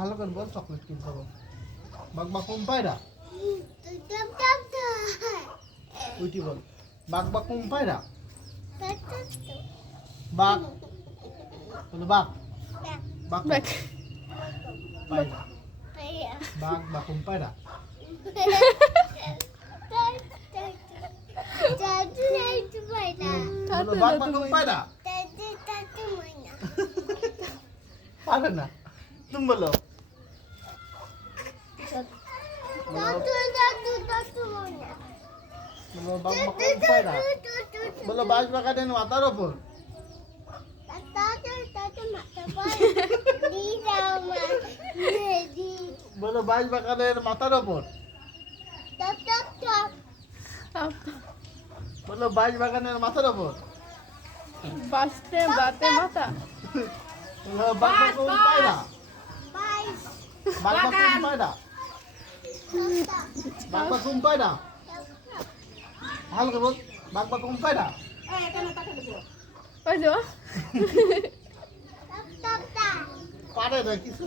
ভালো করে বল চকলেট কিনতে হবে বাঘ বাঘ কোন পায়রা ওইটি বল বাঘ বাঘ কোন পায়রা বাঘ বলো বাঘ বাঘ বাঘ। পায়রা বাঘ বাঘ কোন পায়রা বলো বাঘ বাঘ কোন পায়রা পারে না তুমি বলো বলো বাঘ বাঘ কোন পায়রা বলো বাজ বাগানের মাথার ওপর বলো বাজ বাগানের মাথার ওপর বলো বাজ বাগানের মাথার ওপর বাঁচতে বাতে মাথা। বলো বাঘ বাঘ কোন পায়রা বাঘ বাঘ কোন পায়রা বাঘ বাঘ কোন পায়রা ভালো করে বল বাঘ বাঘ কোন পায়রা ওই যে পারে না কিছু